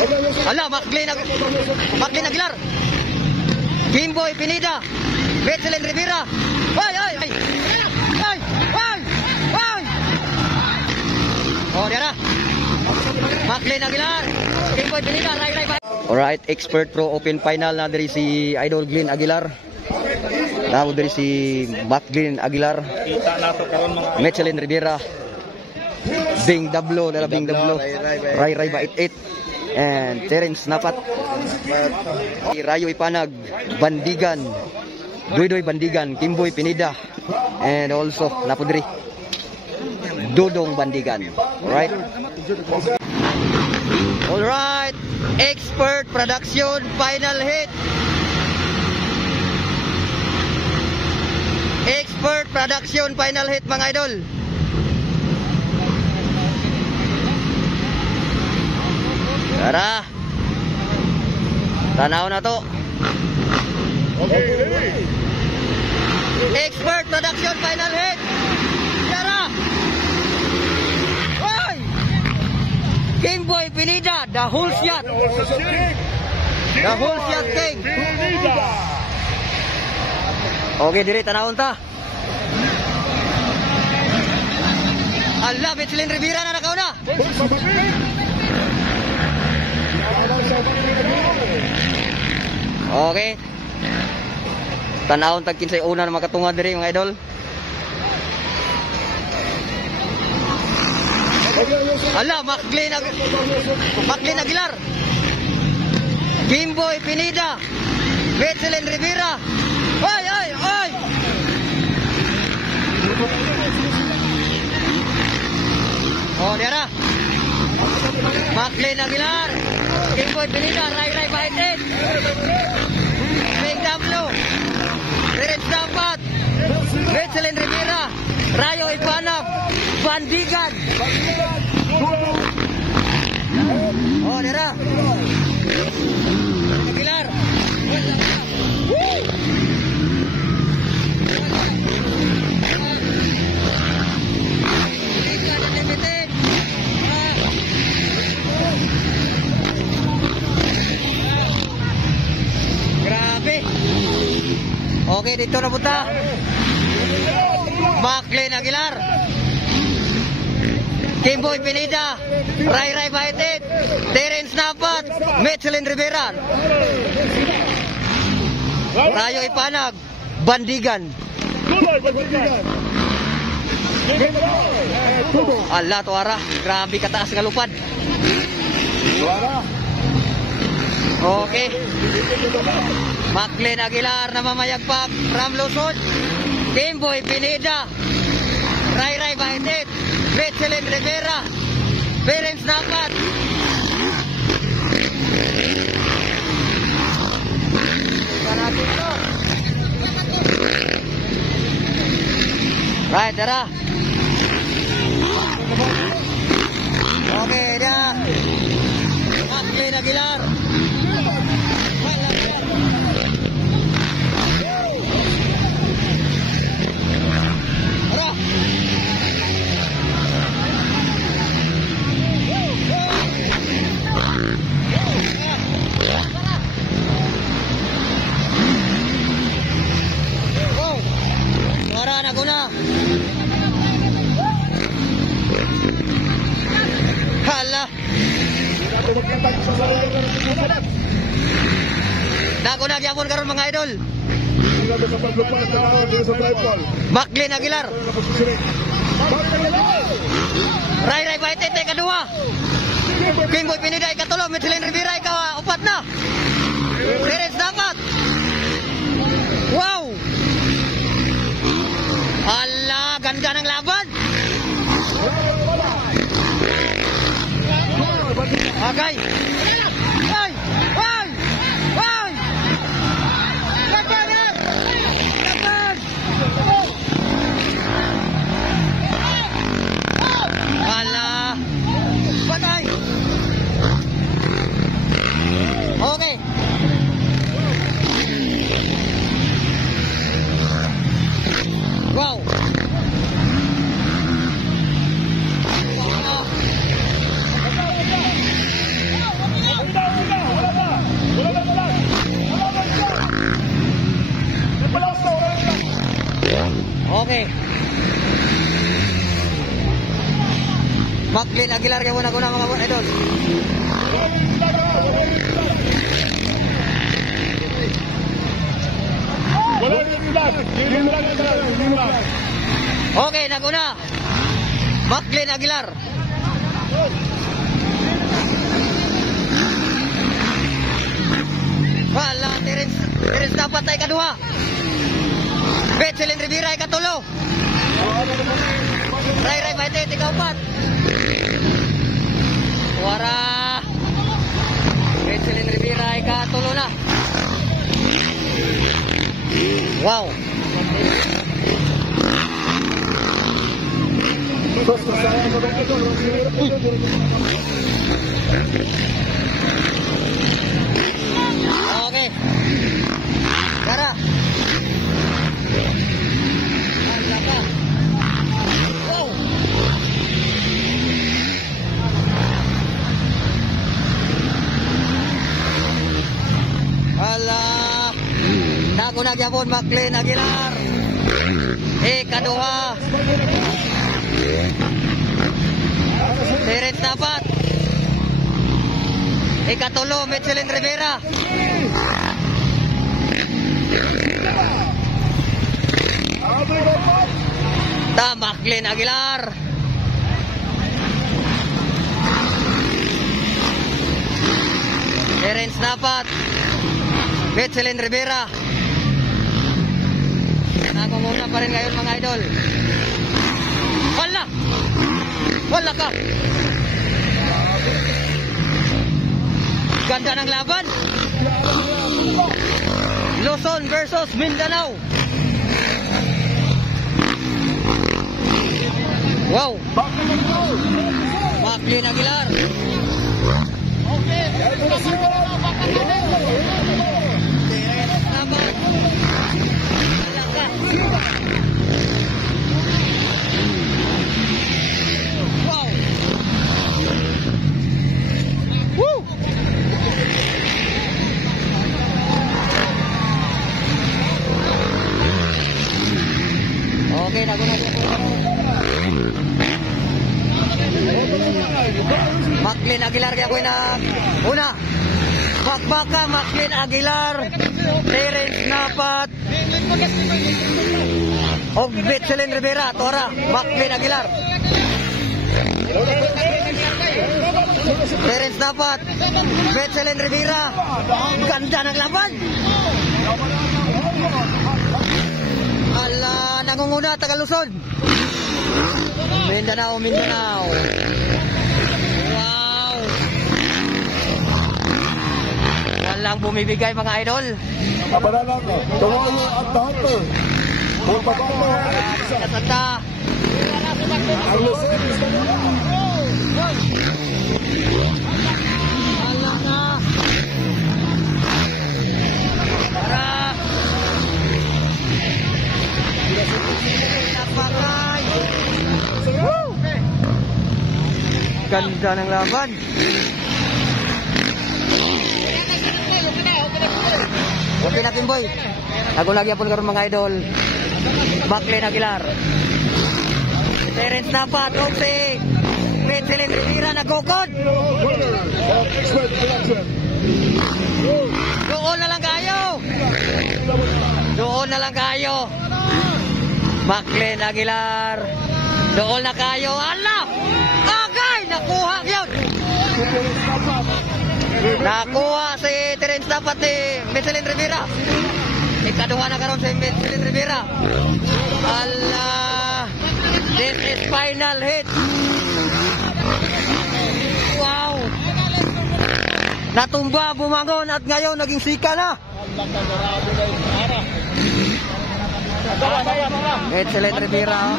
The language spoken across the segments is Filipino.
Ala, Maclean Aguilar. Kimboy Pineda. Betselin Rivera. Ay! Oh, diara. Maclean Aguilar. Kimboy Pineda. Ray. Alright, expert pro open final na diri si Idol Glenn Aguilar. Namo diri si Maclean Aguilar. Kita nato karon mga Betselin Rivera. Bing Dablo, Ray Bait and Terence Napat. Rayo Ipanag, Bandigan, Doydoy Bandigan, Kimboy Pineda, and also napudri Dodong Bandigan. Alright, expert production final hit. Expert production final hit mga idol. Tara. Tanaw na to. Okay. Expert production final hit. Tara. Oy! Kimboy Pineda, the whole shot. The whole shot king. Okay, diri tanawon ta. Allah, Betselin Rivera na nakauna. Okay. Tanawon tag kinsay una na makatungad diri mga idol. Ala, Maclean Aguilar. Kimboy Pineda. Betselin Rivera. Ay! Oh, diara. Maclean Aguilar. Kimboy Pineda. Ray Bait. Bing Dablo. Terence Napat. Betselin Rivera. Rayo Ipanag. Bandigan. Oh, diara. Aguilar. Grabe. Okay, dito na punta. Maclean Aguilar. Kimboy Pineda. Ray Bait. Terence Napat. Betselin Rivera. Rayo Ipanag. Bandigan. Allah tuara. Grabe kataas nga lupad. Okay. Maclean Aguilar na mamayagpak from Luzon. Kimboy Pineda. Ray Bait. Betselin Rivera. Terence Napat. Right, tara. Okay, dah. Maclean Aguilar. Hala. Dako na gyapon karon mga idol. Maclean Aguilar. Ray Bait kadua. Kimboy Pineda ikatulo, Betselin Rivera ika-upat na. Terence Napat. Wow. Allah, ganda ng laban. Okay. Ay! Laban! Allah. Patay. Okay. Wow. Maclean Aguilar kaya muna mga idol. Okay, naguna. Maclean Aguilar. Wala, Terence dapat ay kaduha. Betselin Rivera ay katulo. Ray Baite, ikaw-4. Wara. Betselin Rivera ay katulo na. Wow. Okay. Tara. Wow. Ala. Naku na gyapon Maclean Aguilar. Kaduha. Terence dapat. Ikatulo, Betselin Rivera. Maclean Aguilar. Terence dapat. Betselin Rivera. Nagunguna pa rin ngayon mga idol. Wala ka. Ganda ng laban. Luzon versus Mindanao. Wow. Maclean Aguilar. Wow. Woo. Okay, naguna Maclean Aguilar kaya ko na una. Bakbaka Maclean Aguilar. Terence dapat. Og Betselin Rivera, Tora, Maclean Aguilar. Terence dapat. Betselin Rivera. Ganda ng laban. Ala, nangunguna Tagalusod. Mindanao. Wow. Walang bumibigay mga idol. Abaralan ko. Tumayo at hunter. Kasata. Ang Luzon is Ala na. Para. Napakay. Ganda ng laban. Okay na Kimboy. Ako lagi po karon mga idol. Maclean Aguilar. Terence dapat. Okay. Betselin Rivera nagkukod. Doon na lang kayo. Maclean Aguilar. Doon na kayo. Allah! Okay! Nakuha yun! Nakuha si Terence dapat ni Betselin Rivera. Ikaduha na karon si Betselin Rivera. Allah! This is final hit. Wow! Natumba, bumangon at ngayon naging sika na. Betselin Rivera.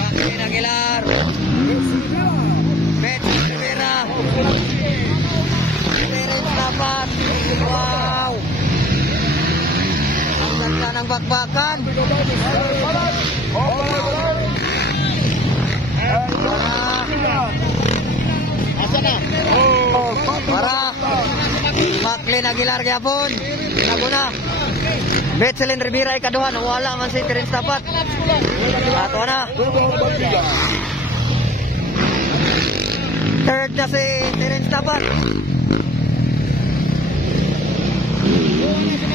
Maclean Aguilar. Betselin Rivera. Terence dapat. Wow. Ang ganda ng bakbakan. Para Maclean Aguilar gyapon. Naguna. Betselin Rivera ikaduha, wala man si Terence dapat. Ato na. Third na si Terence Tapat.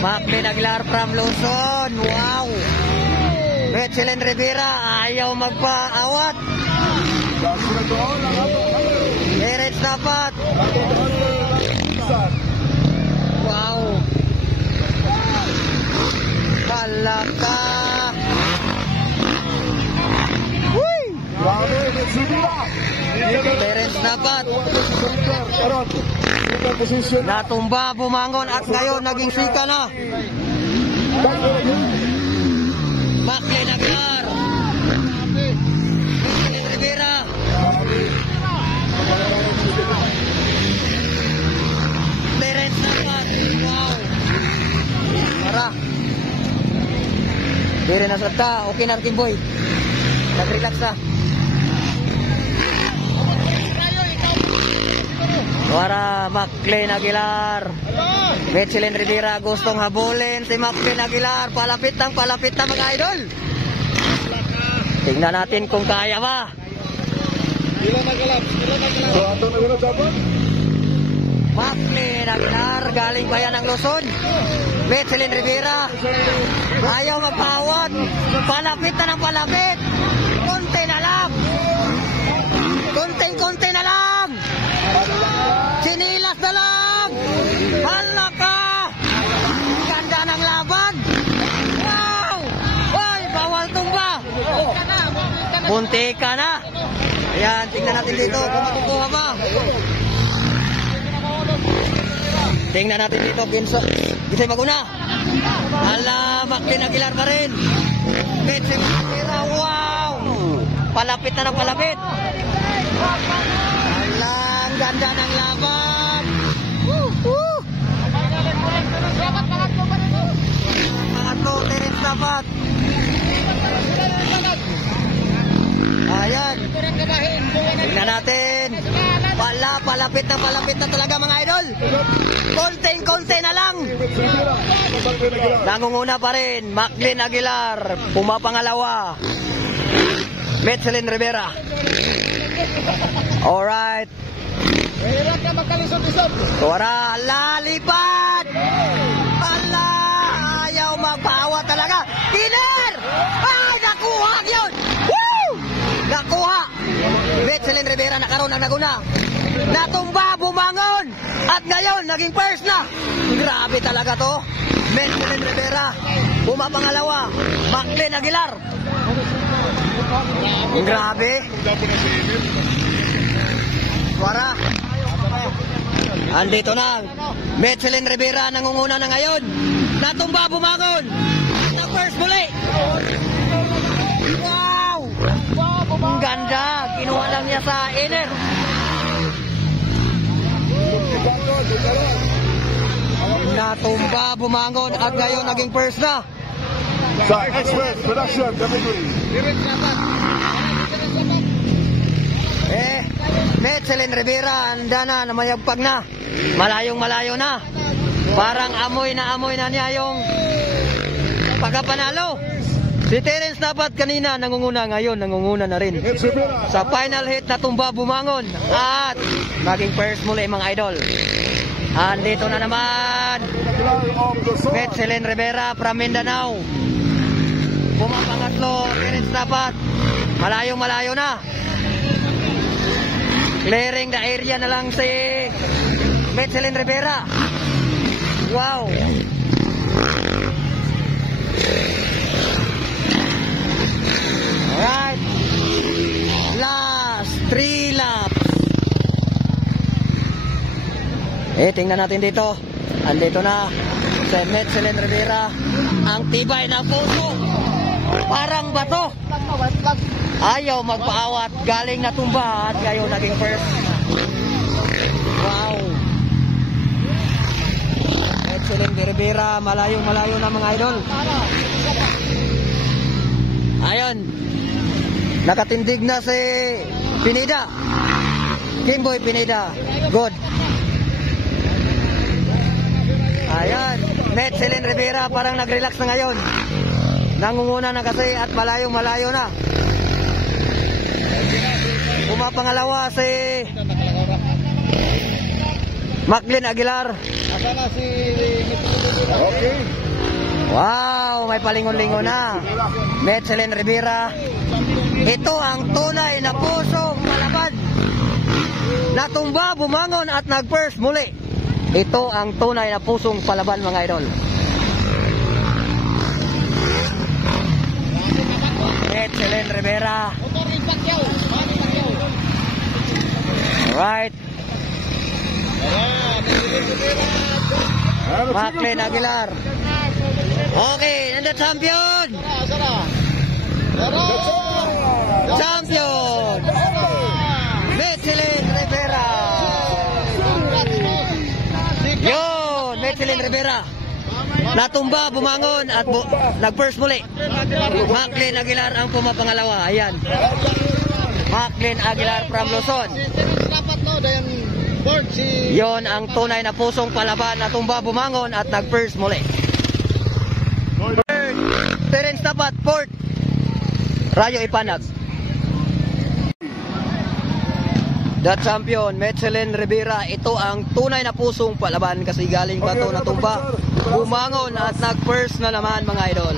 Macklin Aguilar from Luzon. Wow. Mechelin Rivera ayaw magpaawat. Terence Tapat. Wow. Palaka. Uy. Terence Tapat. Natumba, bumangon at ngayon naging sika na. Macklin Aguilar. Mechelin Rivera. Terence Tapat. Wow. Para. Dire na sa okay na Kim Boy. Nag-relax na. Para Macklin Aguilar. Mechelin Rivera gustong habulin si Macklin Aguilar. Palapit ng mga idol. Tingnan natin kung kaya ba. Macklin Aguilar, galing ba yan ng Luzon? Mechelin Rivera ayaw magpawat. Palapit na ng palapit. Konti na lang. Konting-konti na lang. Sinilas na lang. Hala ka. Ganda ng laban. Wow. Hoy, bawal tumba. Munti ka na. Ayan, tingnan natin dito kung makukuha ba. Tingnan natin dito, Ginso. Gisay maguna. Hala, Macklin Aguilar pa rin. Mechelin Rivera, wow. Palapit na ng palapit. Hala, ang ganda ng laban. Pangatlo, Terence Tapat. Ayan. Tingnan natin. Palapit na talaga mga idol. Konting-konti na lang. Nangunguna pa rin Macklin Aguilar. Pumapangalawa Mechelin Rivera. Alright. Tuwara, lalipad. Ala, ayaw magpawa talaga. Killer! Ay, nakuha yun! Woo! Nakuha. Mechelin Rivera nakaroon ang naguna. Natumba, bumangon. At ngayon, naging first na. Grabe talaga to. Mechelin Rivera. Pumapangalawa. Macklin Aguilar. Grabe. Wara. Andito na. Mechelin Rivera nangunguna na ngayon. Natumba, bumangon. Na first muli. Wow. Ang ganda. Kinuha lang niya sa inner. Natumba, bumangon at ngayon naging first na. Sa Express Production Category. Mechelin Rivera handa na mayagpag na. Malayong malayo na. Parang amoy na niya yung pagkapanalo. Si Terence Tapat kanina nangunguna, ngayon nangunguna na rin. Sa final hit na tumba, bumangon at naging first muli mga idol. Andito na naman Mechelin Rivera from Mindanao. Pumapangatlo Terence Tapat. Malayong malayo na. Clearing the area na lang si Mechelin Rivera. Wow. Alright. Last 3 laps. Tingnan natin dito. Andito na si Mechelin Rivera. Ang tibay na puso. Parang bato. Ayaw magpaawat. Galing na tumba at ngayon naging first. Wow. Mechelin Rivera. Malayong malayo na mga idol. Ayun. Nakatindig na si Pineda. Kimboy Pineda. Good. Ayan. Mechelin Rivera parang nag-relax na ngayon. Nangunguna na kasi at malayong malayo na. Pumapangalawa si Maclean Aguilar. Asa na si Okay. Wow, may palingon-lingon na. Metzelin Rivera. Ito ang tunay na pusong palaban. Natumba, bumangon at nag-first muli. Ito ang tunay na pusong palaban, mga idol. Metzelin Rivera. Alright. Maclean Aguilar. Okay, and the champion. Champion. Metzelin Rivera. Yun, Metzelin Rivera. Natumba, bumangon at nag-first muli. Maclean Aguilar ang pumapangalawa. Ayan. Maclean Aguilar from Luzon. Yon ang tunay na pusong palaban. Natumba, bumangon at nag-first muli. Terence Tapat, fourth. Rayo Ipanag. The champion, Metzelin Rivera. Ito ang tunay na pusong palaban kasi galing pa to natumba, bumangon at nag-first na naman, mga idol.